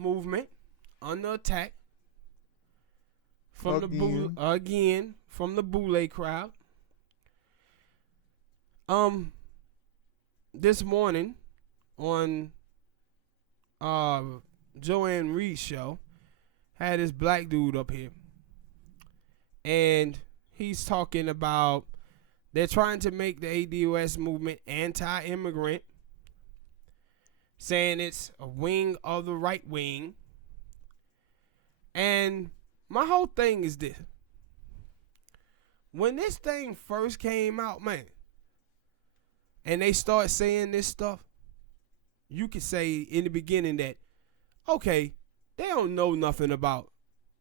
movement under attack from from the Boule crowd. This morning on Joanne Reid's show, had this black dude up here, and he's talking about they're trying to make the ADOS movement anti-immigrant, saying it's a wing of the right wing. And my whole thing is this. When this thing first came out, man, and they start saying this stuff, you could say in the beginning that, okay, they don't know nothing about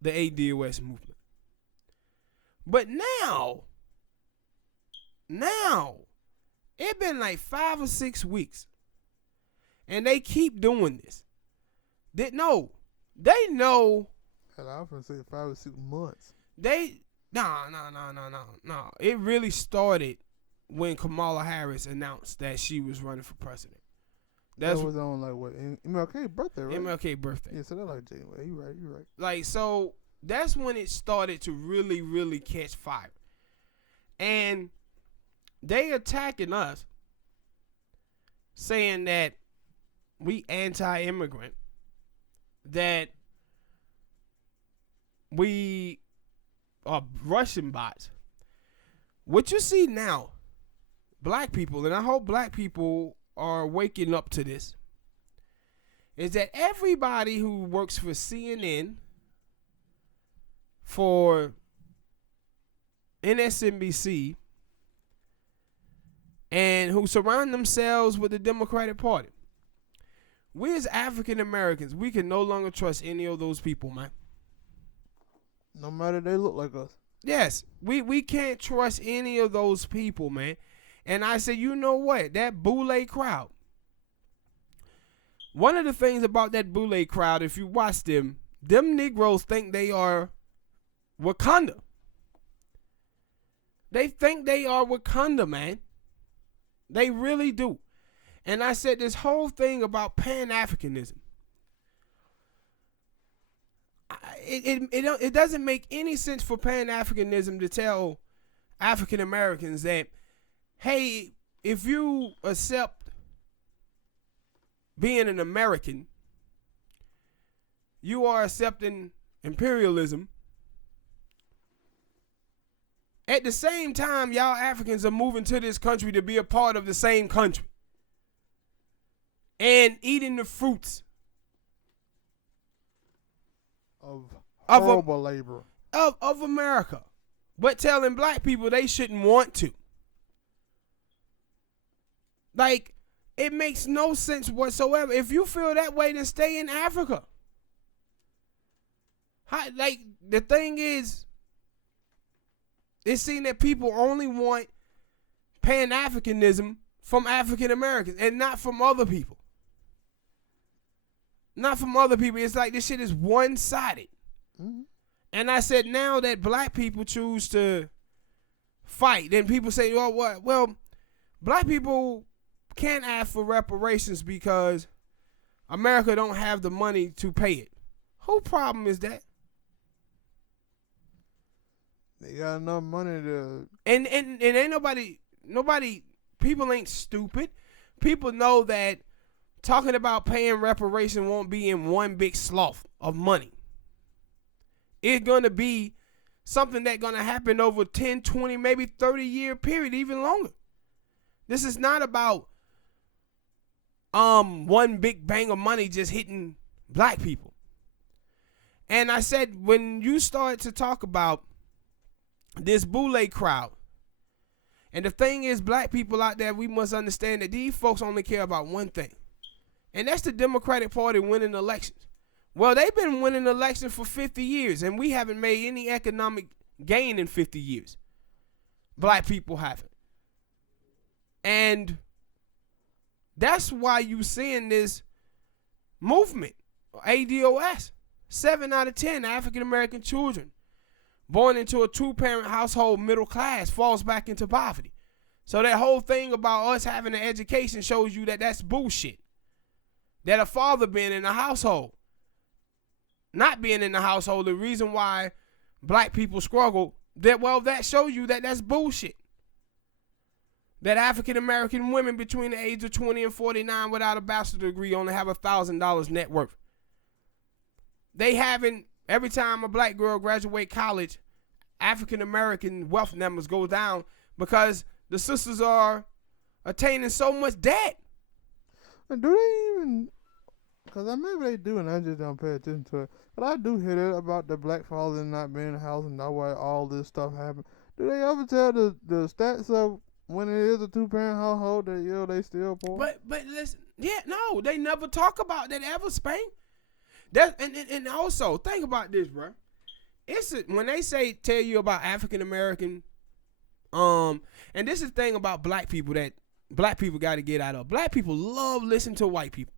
the ADOS movement. But now, it been like 5 or 6 weeks, and they keep doing this. They know. Hell, I was gonna say 5 or 6 months. No. It really started when Kamala Harris announced that she was running for president. That was on like what, MLK birthday, right? MLK birthday. Yeah, so that like January. You right. Like, so that's when it started to really, really catch fire. And they attacking us, saying that we anti-immigrant, that we are Russian bots. What you see now, black people, and I hope black people are waking up to this, is that everybody who works for CNN, for MSNBC, and who surround themselves with the Democratic Party, we as African Americans, we can no longer trust any of those people, man. No matter they look like us. Yes, we can't trust any of those people, man. And I said, you know what? That Boule crowd. One of the things about that Boule crowd, if you watch them Negroes think they are Wakanda. They think they are Wakanda, man. They really do. And I said this whole thing about Pan-Africanism. It doesn't make any sense for Pan-Africanism to tell African Americans that, hey, if you accept being an American, you are accepting imperialism. At the same time, y'all Africans are moving to this country to be a part of the same country and eating the fruits of horrible labor of America, but telling black people they shouldn't want to. Like, it makes no sense whatsoever. If you feel that way, then stay in Africa. Like, the thing is, it's seen that people only want Pan-Africanism from African Americans and not from other people. Not from other people. It's like this shit is one-sided. Mm-hmm. And I said, now that black people choose to fight, then people say, oh, what? Well, black people can't ask for reparations because America don't have the money to pay it. Whose problem is that? They got enough money to... And ain't nobody, people ain't stupid. People know that talking about paying reparation won't be in one big slough of money. It's going to be something that's going to happen over 10, 20, maybe 30-year period, even longer. This is not about one big bang of money just hitting black people. And I said, when you start to talk about this Boule crowd, and the thing is, black people out there, we must understand that these folks only care about one thing, and that's the Democratic Party winning elections. Well, they've been winning elections for 50 years, and we haven't made any economic gain in 50 years. Black people haven't. And that's why you seeing this movement, ADOS. 7 out of 10 African-American children born into a 2-parent household, middle class, falls back into poverty. So that whole thing about us having an education shows you that that's bullshit. That a father being in a household not being in the household, the reason why black people struggle, that shows you that that's bullshit. That African American women between the age of 20 and 49 without a bachelor's degree only have $1,000 net worth. They haven't, every time a black girl graduate college, African American wealth numbers go down because the sisters are attaining so much debt. And do they even, because maybe they do and I just don't pay attention to it, but I do hear that about the black father not being in the house and that's why all this stuff happened. Do they ever tell the stats of when it is a two-parent household that they still poor? But listen, no, they never talk about that ever, Spain. That and also think about this, bro. When they tell you about African American, and this is the thing about black people that black people got to get out of. Black people love listening to white people.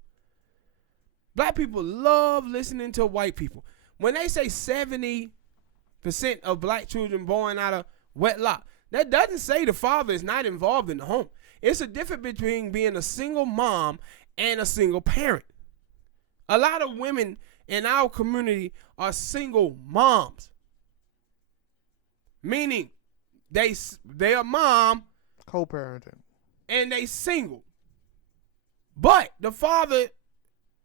Black people love listening to white people. When they say 70% of black children born out of wedlock, that doesn't say the father is not involved in the home. It's a difference between being a single mom and a single parent. A lot of women in our community are single moms. Meaning they are mom. Co-parenting. And they single. But the father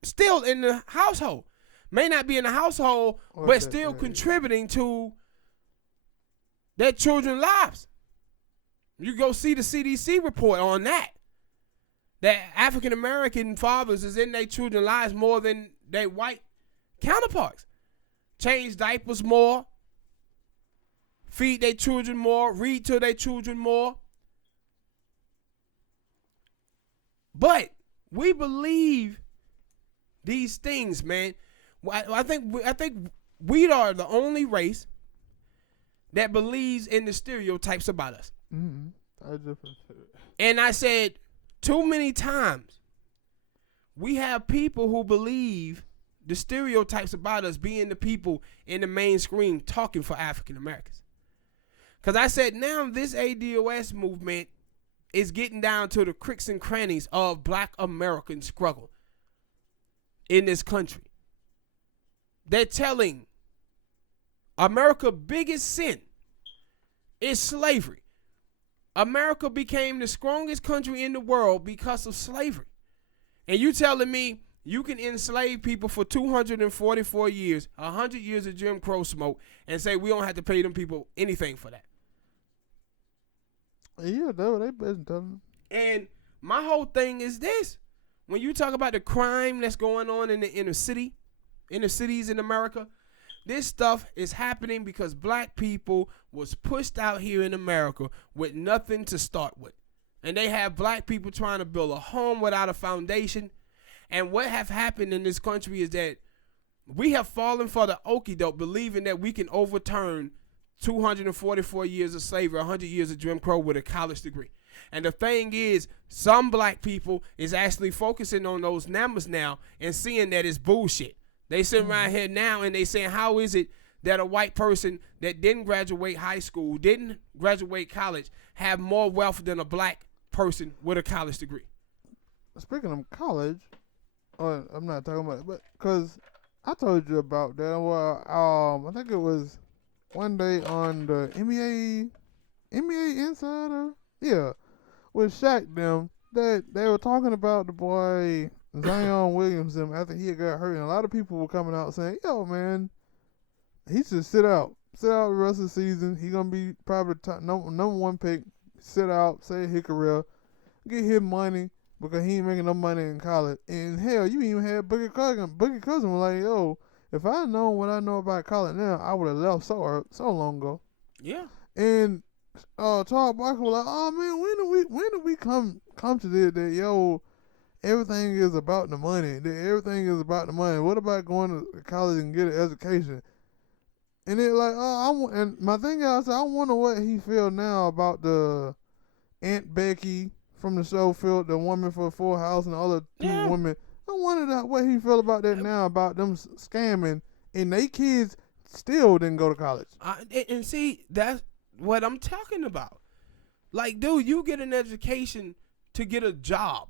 still in the household. May not be in the household, but still contributing to their children's lives. You go see the CDC report on that. That African American fathers is in their children's lives more than their white counterparts. Change diapers more. Feed their children more. Read to their children more. But we believe these things, man. I think we are the only race that believes in the stereotypes about us. Mm-hmm. And I said too many times, we have people who believe the stereotypes about us being the people in the mainstream talking for African Americans. Because I said now this ADOS movement is getting down to the cricks and crannies of black American struggle in this country. They're telling America's biggest sin is slavery. America became the strongest country in the world because of slavery. And you telling me you can enslave people for 244 years, 100 years of Jim Crow smoke, and say we don't have to pay them people anything for that. Yeah, they been telling them. And my whole thing is this. When you talk about the crime that's going on in the inner cities in America, this stuff is happening because black people was pushed out here in America with nothing to start with. And they have black people trying to build a home without a foundation. And what have happened in this country is that we have fallen for the okie doke, believing that we can overturn 244 years of slavery, 100 years of Jim Crow with a college degree. And the thing is, some black people is actually focusing on those numbers now and seeing that it's bullshit. They sitting around here now and they saying, how is it that a white person that didn't graduate high school, didn't graduate college, have more wealth than a black person with a college degree? Speaking of college, I'm not talking about it, but because I told you about that. Well, I think it was one day on the NBA Insider, with Shaq them, that they were talking about the boy Zion Williamson after he had got hurt, and a lot of people were coming out saying, "Yo, man, he should sit out the rest of the season. He gonna be probably number one pick. Sit out, save his career, get his money because he ain't making no money in college. And hell, you even had Boogie Cousin. Boogie Cousin was like, yo, if I had known what I know about college now, I would have left so long ago. Yeah. And Charles Barkley was like, oh man, when did we come to this that yo, everything is about the money. That everything is about the money. What about going to college and get an education? And it like, and my thing is, I wonder what he feel now about the Aunt Becky from the show, the woman for Full House, and the other two women. I wonder what he feel about that now, about them scamming, and they kids still didn't go to college. And see, that's what I'm talking about. Like, dude, you get an education to get a job,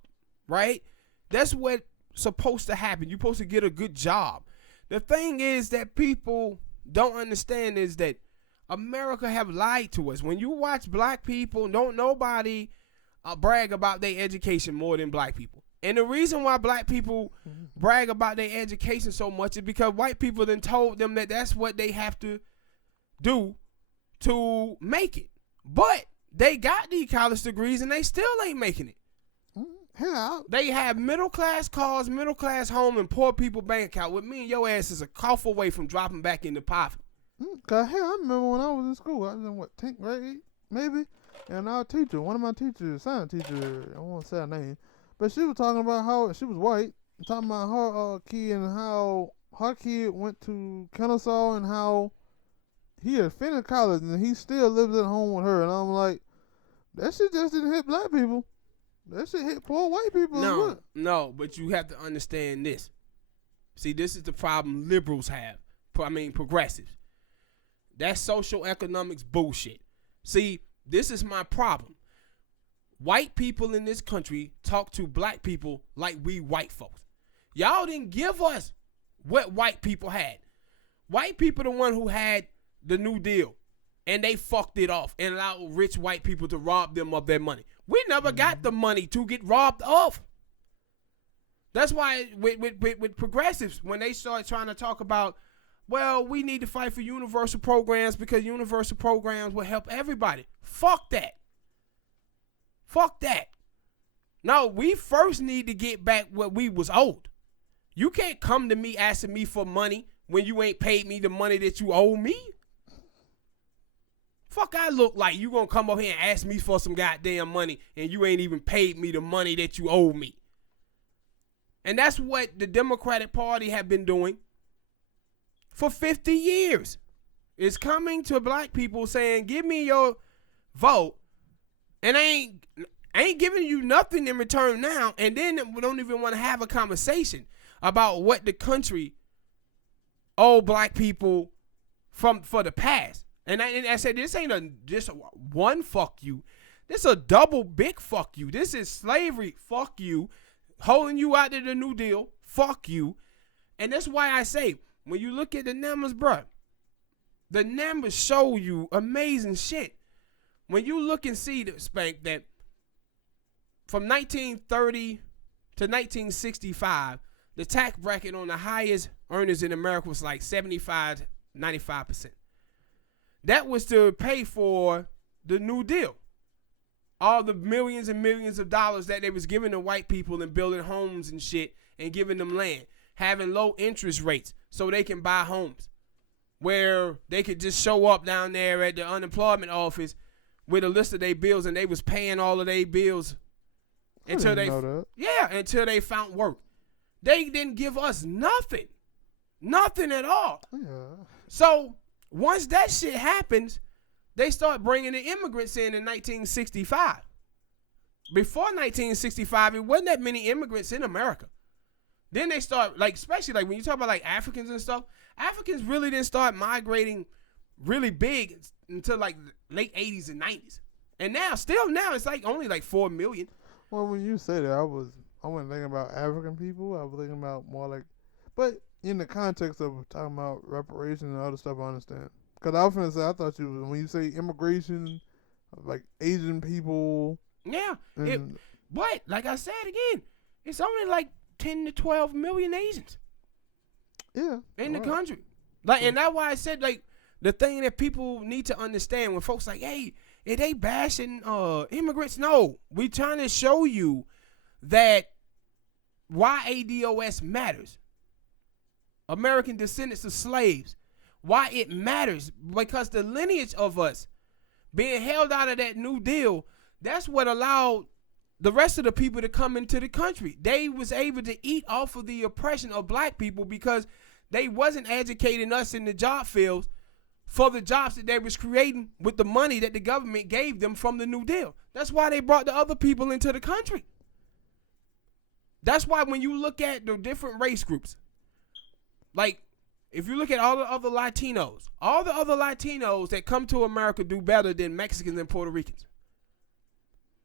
right? That's what's supposed to happen. You're supposed to get a good job. The thing is that people don't understand is that America have lied to us. When you watch black people, don't nobody brag about their education more than black people. And the reason why black people brag about their education so much is because white people then told them that that's what they have to do to make it. But they got these college degrees and they still ain't making it. Yeah. They have middle class cars, middle class home, and poor people bank account. With me and your ass is a cough away from dropping back into poverty. Cause hell, I remember when I was in school. I was in 10th grade, maybe. And our teacher, one of my teachers, science teacher, I won't say her name, but she was talking about how she was white, talking about her kid and how her kid went to Kennesaw and how he had finished college and he still lives at home with her. And I'm like, that shit just didn't hit black people. That shit hit poor white people. No, but you have to understand this. See, this is the problem liberals have. Progressives. That's social economics bullshit. See, this is my problem. White people in this country talk to black people like we white folks. Y'all didn't give us what white people had. White people the one who had the New Deal, and they fucked it off and allowed rich white people to rob them of their money. We never got the money to get robbed of. That's why with progressives, when they start trying to talk about, well, we need to fight for universal programs because universal programs will help everybody. Fuck that. Fuck that. No, we first need to get back what we was owed. You can't come to me asking me for money when you ain't paid me the money that you owe me. Fuck I look like you gonna come up here and ask me for some goddamn money and you ain't even paid me the money that you owe me. And that's what the Democratic Party have been doing for 50 years. It's coming to black people saying, give me your vote, and I ain't giving you nothing in return now, and then we don't even want to have a conversation about what the country owe black people for the past. And I said, this ain't just one fuck you. This is a double big fuck you. This is slavery, fuck you. Holding you out of the New Deal, fuck you. And that's why I say, when you look at the numbers, bro, the numbers show you amazing shit. When you look and see, Spank, that from 1930 to 1965, the tax bracket on the highest earners in America was like 75, 95%. That was to pay for the New Deal. All the millions and millions of dollars that they was giving to white people and building homes and shit and giving them land. Having low interest rates so they can buy homes. Where they could just show up down there at the unemployment office with a list of their bills and they was paying all of their bills until until they found work. They didn't give us nothing. Nothing at all. Yeah. So once that shit happens, they start bringing the immigrants in 1965. Before 1965, it wasn't that many immigrants in America. Then they start, like, especially like when you talk about like Africans and stuff, Africans really didn't start migrating really big until like late 80s and 90s. And now it's like only like 4 million. Well, when you say that, I wasn't thinking about African people. I was thinking about more like, but in the context of talking about reparations and other stuff, I understand. Because I was going to say, I thought when you say immigration, like Asian people. Yeah. But, like I said again, it's only like 10 to 12 million Asians. Yeah. In the country. Like, and that's why I said, like, the thing that people need to understand when folks like, hey, are they bashing immigrants? No. We trying to show you that why ADOS matters. American descendants of slaves. Why it matters, because the lineage of us being held out of that New Deal, that's what allowed the rest of the people to come into the country. They was able to eat off of the oppression of black people because they wasn't educating us in the job fields for the jobs that they was creating with the money that the government gave them from the New Deal. That's why they brought the other people into the country. That's why when you look at the different race groups, like, if you look at all the other Latinos that come to America do better than Mexicans and Puerto Ricans.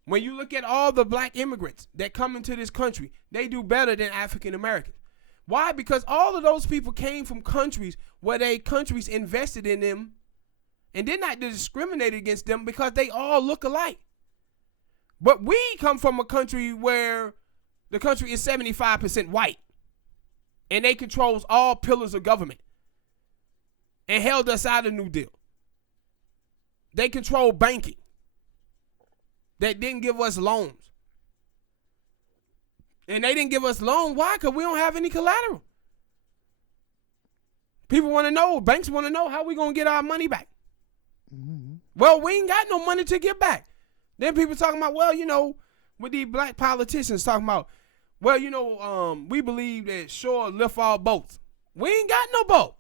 When you look at all the black immigrants that come into this country, they do better than African Americans. Why? Because all of those people came from countries where they countries invested in them, and they're not discriminated against them because they all look alike. But we come from a country where the country is 75% white, and they controls all pillars of government and held us out of New Deal. They control banking. They didn't give us loans. And they didn't give us loans. Why? Because we don't have any collateral. People want to know, banks want to know how we going to get our money back. Mm-hmm. Well, we ain't got no money to get back. Then people talking about, well, you know, with these black politicians talking about, well, you know, we believe that shore lift all boats. We ain't got no boat.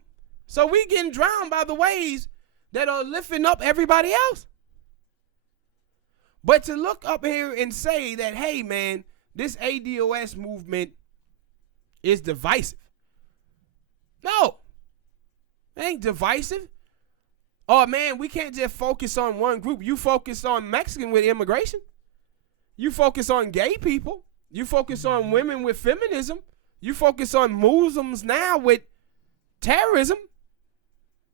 So we getting drowned by the waves that are lifting up everybody else. But to look up here and say that, hey, man, this ADOS movement is divisive. No, it ain't divisive. Oh, man, we can't just focus on one group. You focus on Mexican with immigration. You focus on gay people. You focus on women with feminism. You focus on Muslims now with terrorism.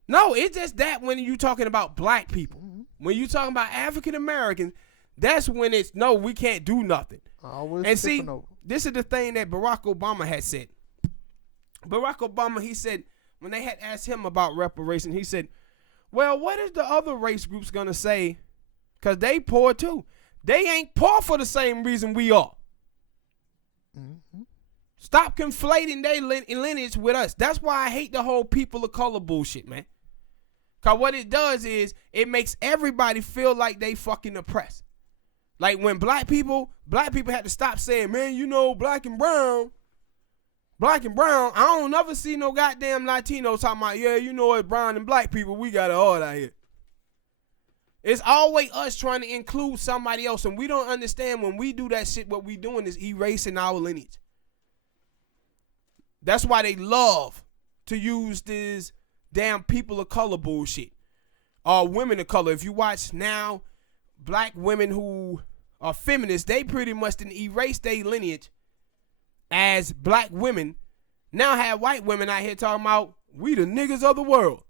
No, it's just that when you're talking about black people. When you're talking about African Americans, that's when it's, no, we can't do nothing. And see, this is the thing that Barack Obama had said. Barack Obama, he said, when they had asked him about reparation, he said, well, what is the other race groups going to say? Because they poor too. They ain't poor for the same reason we are. Mm-hmm. Stop conflating their lineage with us. That's why I hate the whole people of color bullshit, man. Because what it does is it makes everybody feel like they fucking oppressed. Like when black people had to stop saying, man, you know, black and brown. I don't never see no goddamn Latinos talking about, yeah, you know, it's brown and black people. We got it hard out here. It's always us trying to include somebody else, and we don't understand when we do that shit, what we doing is erasing our lineage. That's why they love to use this damn people of color bullshit. Or women of color. If you watch now, black women who are feminists, they pretty much didn't erase their lineage as black women. Now have white women out here talking about, we the niggas of the world.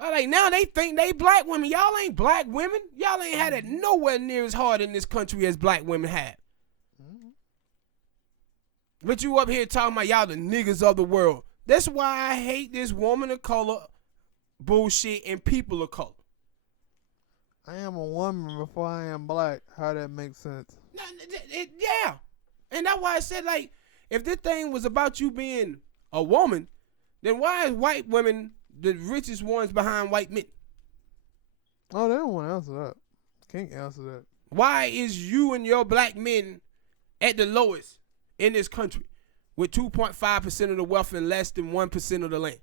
Like now they think they black women. Y'all ain't black women. Y'all ain't had it nowhere near as hard in this country as black women have. But you up here talking about y'all the niggas of the world. That's why I hate this woman of color bullshit and people of color. I am a woman before I am black. How that makes sense? Yeah. And that's why I said, like, if this thing was about you being a woman, then why is white women the richest ones behind white men? Oh, they don't want to answer that. Can't answer that. Why is you and your black men at the lowest in this country with 2.5% of the wealth and less than 1% of the land?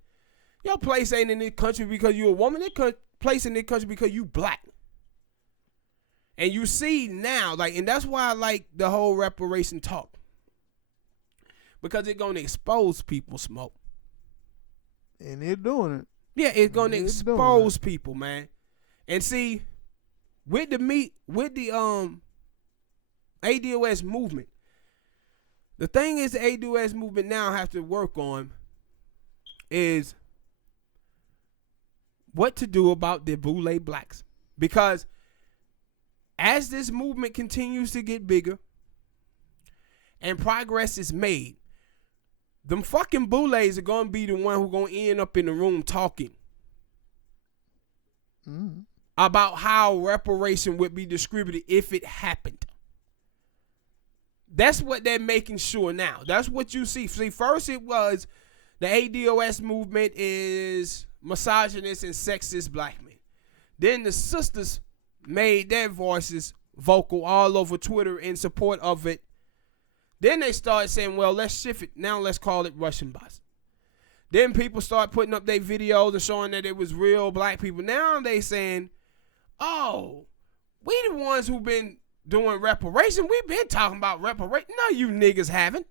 Your place ain't in this country because you a woman. This place in this country because you black. And you see now, like, and that's why I like the whole reparation talk. Because it's going to expose people, Smoke. And they're doing it. Yeah, it's going to expose people, man. And see, with the ADOS movement, the thing is the ADOS movement now have to work on is what to do about the Boule blacks. Because as this movement continues to get bigger and progress is made, them fucking Boules are going to be the one who going to end up in the room talking about how reparation would be distributed if it happened. That's what they're making sure now. That's what you see. See, first it was the ADOS movement is misogynist and sexist black men. Then the sisters made their voices vocal all over Twitter in support of it. Then they started saying, well, let's shift it. Now let's call it Russian bots. Then people start putting up their videos and showing that it was real black people. Now they saying, oh, we the ones who been doing reparation. We've been talking about reparation. No, you niggas haven't.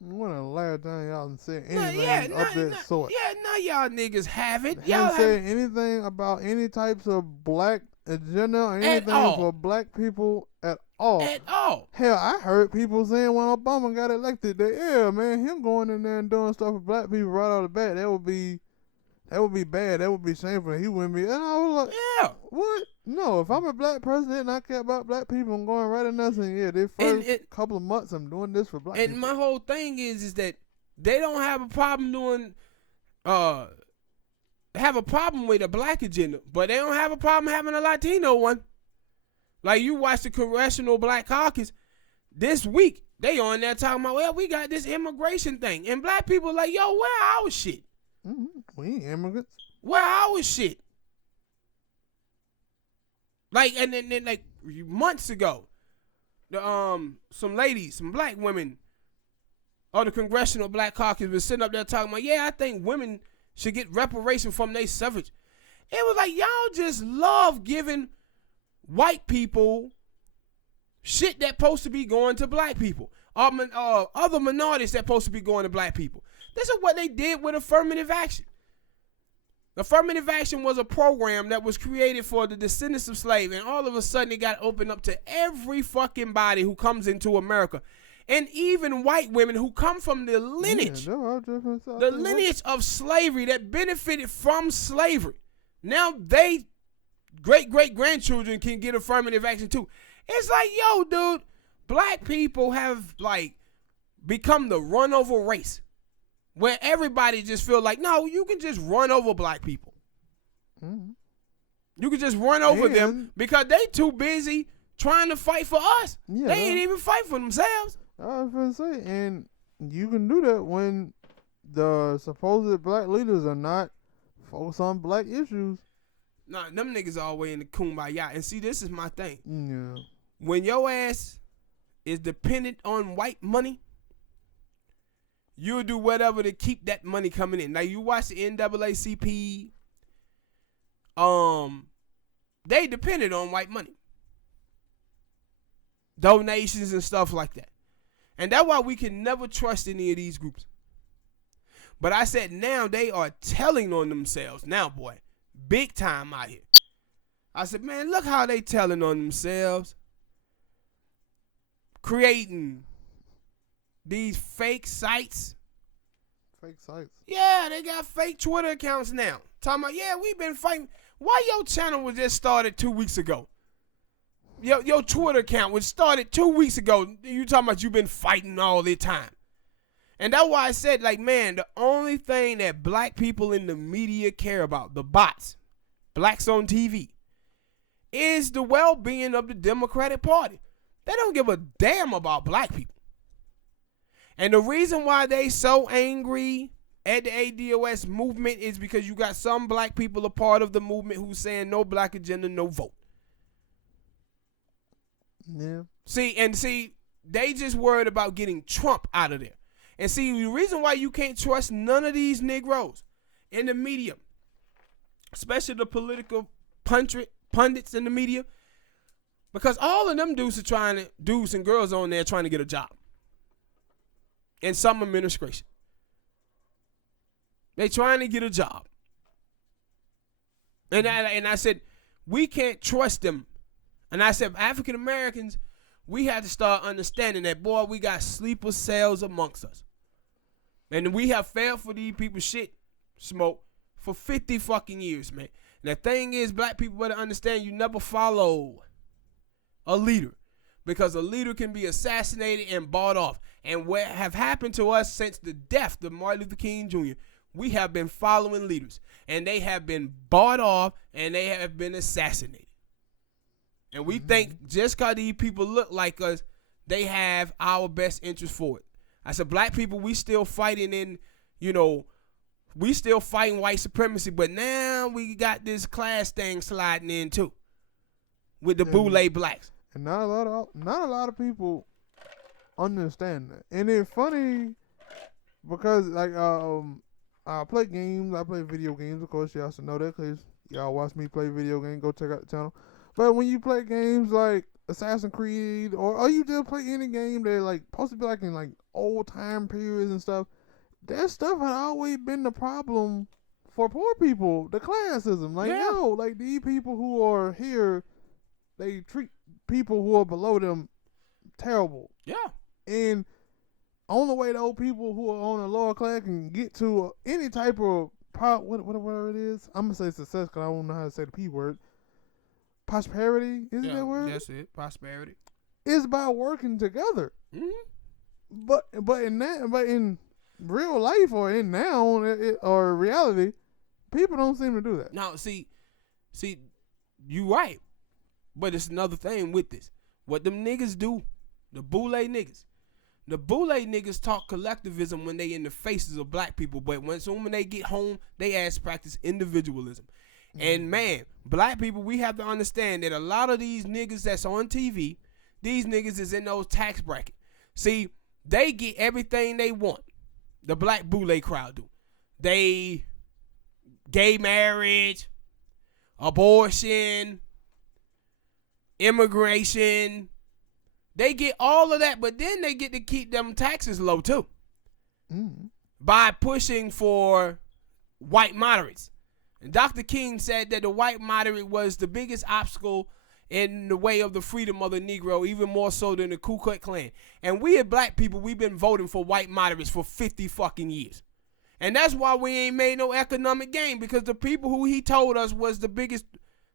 When the last time y'all said anything of that sort? Yeah, no, y'all niggas haven't. Y'all haven't said anything about any types of black agenda or anything for black people at Oh, at all. hell, I heard people saying when Obama got elected that, yeah, man, him going in there and doing stuff for black people right off the bat, that would be bad. That would be shameful. He wouldn't be. And I was like, Yeah. what? No, if I'm a black president and I care about black people, I'm going right in there saying, yeah, this first couple of months I'm doing this for black people. And my whole thing is that they don't have a problem doing, have a problem with a black agenda, but they don't have a problem having a Latino one. Like, you watch the Congressional Black Caucus this week, they on there talking about, well, we got this immigration thing. And black people like, yo, where our shit? Mm-hmm. We ain't immigrants. Where our shit? Like, and then like months ago, some ladies, some black women of the Congressional Black Caucus was sitting up there talking about, yeah, I think women should get reparation from their suffrage. It was like, y'all just love giving white people shit that's supposed to be going to black people. Other minorities that's supposed to be going to black people. This is what they did with affirmative action. Affirmative action was a program that was created for the descendants of slaves, and all of a sudden it got opened up to every fucking body who comes into America. And even white women who come from the lineage, the lineage of slavery that benefited from slavery. Now they, great-great-grandchildren can get affirmative action too. It's like, yo, dude, black people have like become the run over race, where everybody just feel like, no, you can just run over black people. Mm-hmm. You can just run over them because they too busy trying to fight for us. Yeah. They ain't even fight for themselves. I was going to say, and you can do that when the supposed black leaders are not focused on black issues. Nah, them niggas always in the kumbaya. And see, this is my thing. Yeah. When your ass is dependent on white money, you'll do whatever to keep that money coming in. Now, you watch the NAACP, they depended on white money. Donations and stuff like that. And that's why we can never trust any of these groups. But I said now they are telling on themselves. Now, boy, big time out here. I said, man, look how they telling on themselves. Creating these fake sites. Fake sites? Yeah, they got fake Twitter accounts now. Talking about, yeah, we've been fighting. Why your channel was just started 2 weeks ago? Your Twitter account was started 2 weeks ago. You talking about you been fighting all the time. And that's why I said, like, man, the only thing that black people in the media care about, the bots, blacks on TV, is the well-being of the Democratic Party. They don't give a damn about black people. And the reason why they so angry at the ADOS movement is because you got some black people a part of the movement who's saying no black agenda, no vote. Yeah. See, they just worried about getting Trump out of there. And see, the reason why you can't trust none of these Negroes in the media, especially the political pundits in the media, because all of them dudes and girls on there trying to get a job in some administration. They trying to get a job. And I said, we can't trust them. And I said, African Americans, we had to start understanding that, boy, we got sleeper cells amongst us. And we have failed for these people shit, Smoke, for 50 fucking years, man. And the thing is, black people better understand you never follow a leader, because a leader can be assassinated and bought off. And what have happened to us since the death of Martin Luther King Jr., we have been following leaders, and they have been bought off, and they have been assassinated. And we think just because these people look like us, they have our best interest forward. I said, black people, we still fighting we still fighting white supremacy, but now we got this class thing sliding in too with the boule blacks. And not a lot of people understand that. And it's funny because like I play games, I play video games, of course y'all should know that because y'all watch me play video games, go check out the channel. But when you play games like Assassin's Creed or you just play any game that like supposed to be like in like old time periods and stuff, that stuff had always been the problem for poor people, the classism. Like, yo, like these people who are here, they treat people who are below them terrible. Yeah. And only way those people who are on the lower class can get to any type of whatever it is, I'm gonna say success because I don't know how to say the P word. Prosperity, is it that word? That's it. Prosperity. It's by working together. Mm-hmm. But in real life or in now or reality, people don't seem to do that. Now, see, you right, but it's another thing with this. What them niggas do, the boule niggas talk collectivism when they in the faces of black people, but when they get home, they ass practice individualism. And man, black people, we have to understand that a lot of these niggas that's on TV, these niggas is in those tax brackets. See, they get everything they want. The black boule crowd do. They gay marriage, abortion, immigration. They get all of that, but then they get to keep them taxes low too. By pushing for white moderates. And Dr. King said that the white moderate was the biggest obstacle in the way of the freedom of the Negro, even more so than the Ku Klux Klan. And we as black people, we've been voting for white moderates for 50 fucking years. And that's why we ain't made no economic gain, because the people who he told us was the biggest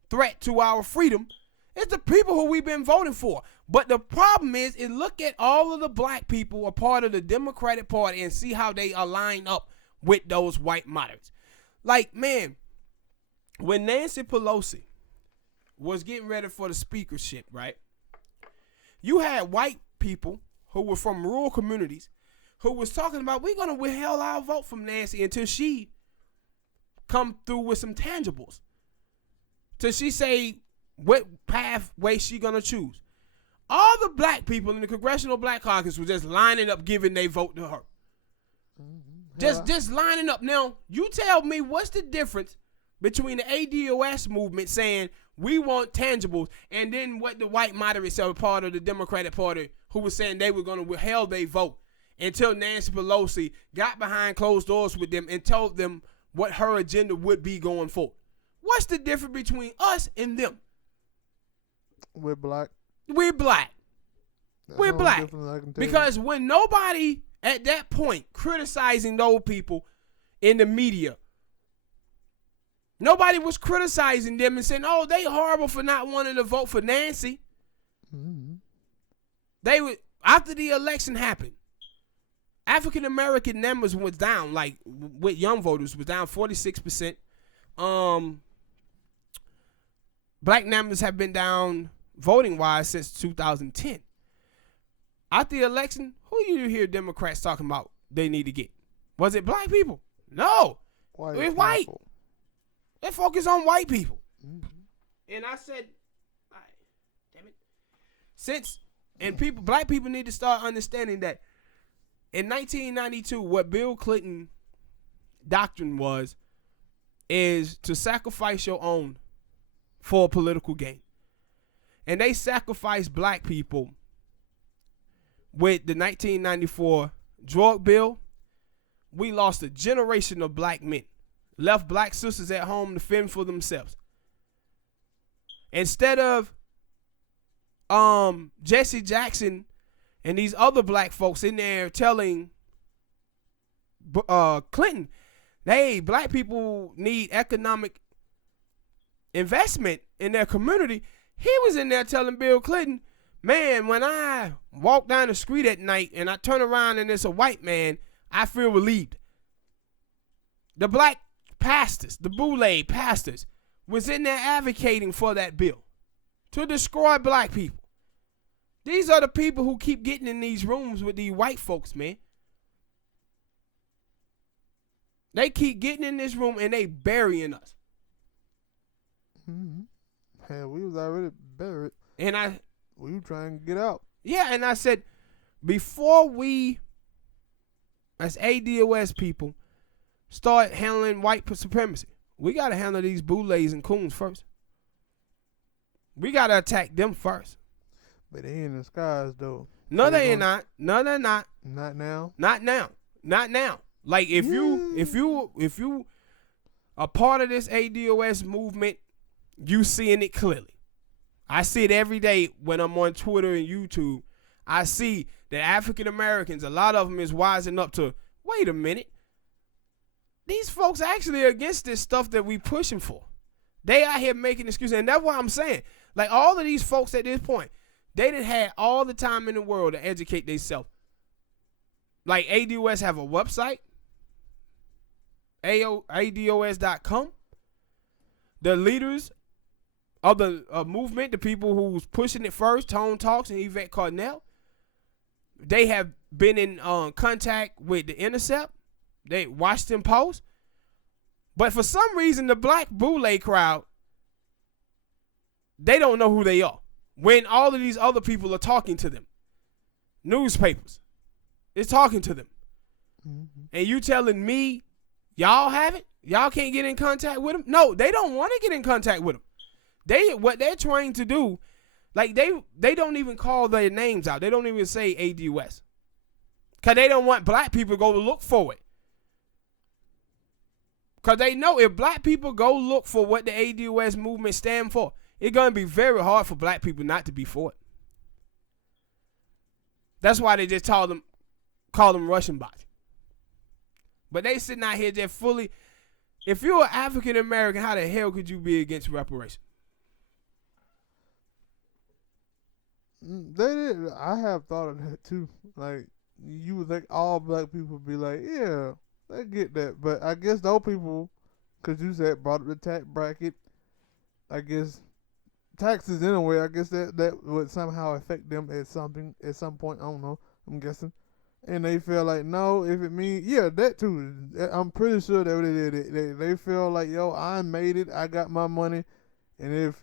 threat to our freedom is the people who we've been voting for. But the problem is look at all of the black people a part of the Democratic Party and see how they align up with those white moderates. Like, man, when Nancy Pelosi was getting ready for the speakership, right? You had white people who were from rural communities who was talking about, we're going to withhold our vote from Nancy until she come through with some tangibles. Till she say what pathway she going to choose. All the black people in the Congressional Black Caucus were just lining up giving their vote to her. Just lining up. Now, you tell me what's the difference between the ADOS movement saying we want tangibles and then what the white moderates are part of the Democratic Party who was saying they were going to withhold their vote until Nancy Pelosi got behind closed doors with them and told them what her agenda would be going forward. What's the difference between us and them? We're black. We're black. We're black. Because when nobody at that point criticizing those people in the media, nobody was criticizing them and saying, oh, they horrible for not wanting to vote for Nancy. They would, after the election happened, African American numbers was down, like with young voters was down 46%. Black numbers have been down voting wise since 2010. After the election, who you hear Democrats talking about they need to get? Was it black people? No. It was white. They focus on white people. And I said, all right, damn it. Black people need to start understanding that in 1992, what Bill Clinton doctrine is to sacrifice your own for political gain. And they sacrificed black people with the 1994 drug bill. We lost a generation of black men, left black sisters at home to fend for themselves. Instead of Jesse Jackson and these other black folks in there telling Clinton, hey, black people need economic investment in their community, he was in there telling Bill Clinton, man, when I walk down the street at night and I turn around and it's a white man, I feel relieved. The black pastors, the boule pastors, was in there advocating for that bill to destroy black people. These are the people who keep getting in these rooms with these white folks, man. They keep getting in this room and they burying us. Hell, we was already buried. And we were trying to get out. Yeah, and I said, before we, as ADOS people, start handling white supremacy, we got to handle these boules and coons first. We got to attack them first. But they in the skies, though. No, they ain't not. No, they're not. Not now? Not now. Not now. Like, if you a part of this ADOS movement, you seeing it clearly. I see it every day when I'm on Twitter and YouTube. I see that African Americans, a lot of them is wising up to, wait a minute. These folks actually are against this stuff that we pushing for. They out here making excuses. And that's what I'm saying. Like all of these folks at this point, they done had all the time in the world to educate themselves. Like ADOS have a website, ADOS.com. The leaders of the movement, the people who was pushing it first, Tone Talks and Yvette Carnell, they have been in contact with The Intercept. They Washington Post. But for some reason, the black boule crowd, they don't know who they are. When all of these other people are talking to them. Newspapers is talking to them. Mm-hmm. And you telling me y'all haven't? Y'all can't get in contact with them? No, they don't want to get in contact with them. What they're trying to do, like they don't even call their names out. They don't even say ADOS. Because they don't want black people to go to look for it. Because they know if black people go look for what the ADOS movement stand for, it's going to be very hard for black people not to be for it. That's why they just call them Russian bots. But they sitting out here just fully. If you're an African American, how the hell could you be against reparations? They did. I have thought of that too. Like you would think all black people would be like, yeah, they get that. But I guess those people, because you said brought up the tax bracket, I guess taxes anyway. I guess that would somehow affect them at some point. I don't know. I'm guessing. And they feel like, no, if it means, yeah, that too. I'm pretty sure that they did. They feel like, yo, I made it. I got my money. And if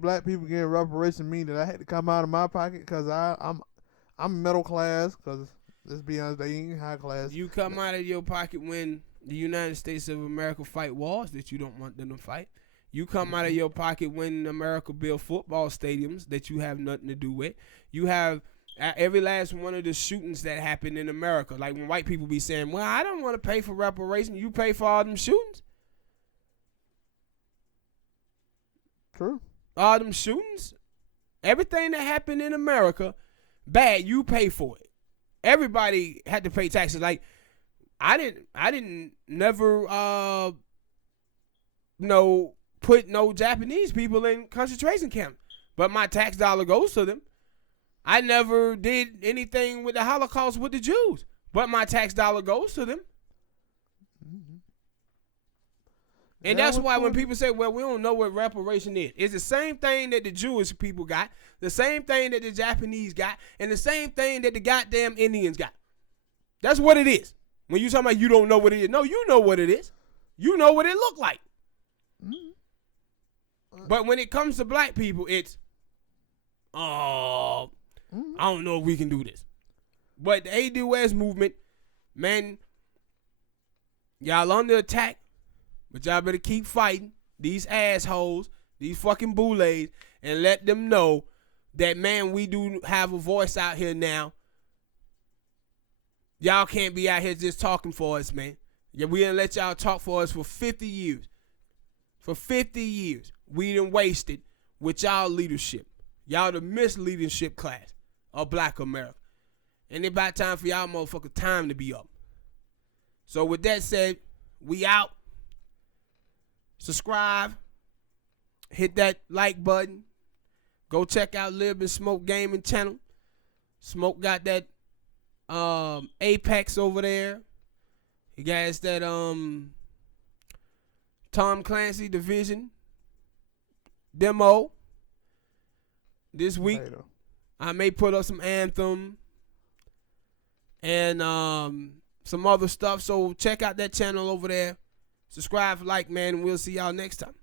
black people getting reparation mean that I had to come out of my pocket because I'm middle class, because let's be honest, they ain't high class. You come out of your pocket when the United States of America fight wars that you don't want them to fight. You come out of your pocket when America build football stadiums that you have nothing to do with. You have every last one of the shootings that happened in America. Like when white people be saying, well, I don't want to pay for reparations. You pay for all them shootings? True. All them shootings? Everything that happened in America, bad, you pay for it. Everybody had to pay taxes. Like, I didn't never put no Japanese people in concentration camps. But my tax dollar goes to them. I never did anything with the Holocaust with the Jews, but my tax dollar goes to them. Mm-hmm. And that's why when people say, well, we don't know what reparation is, it's the same thing that the Jewish people got, the same thing that the Japanese got, and the same thing that the goddamn Indians got. That's what it is. When you talking about you don't know what it is, no, you know what it is. You know what it looked like. Mm-hmm. But when it comes to black people, it's, I don't know if we can do this. But the ADOS movement, man, y'all under attack, but y'all better keep fighting these assholes, these fucking boulets, and let them know that, man, we do have a voice out here now. Y'all can't be out here just talking for us, man. Yeah, we done let y'all talk for us for 50 years. For 50 years, we done wasted with y'all leadership. Y'all the misleadership class of black America. And it's about time for y'all motherfucker time to be up. So with that said, we out. Subscribe. Hit that like button. Go check out Lib&Smoke Gaming channel. Smoke got that Apex over there. He got that Tom Clancy Division demo this week. Later. I may put up some Anthem and some other stuff. So check out that channel over there. Subscribe, like, man, and we'll see y'all next time.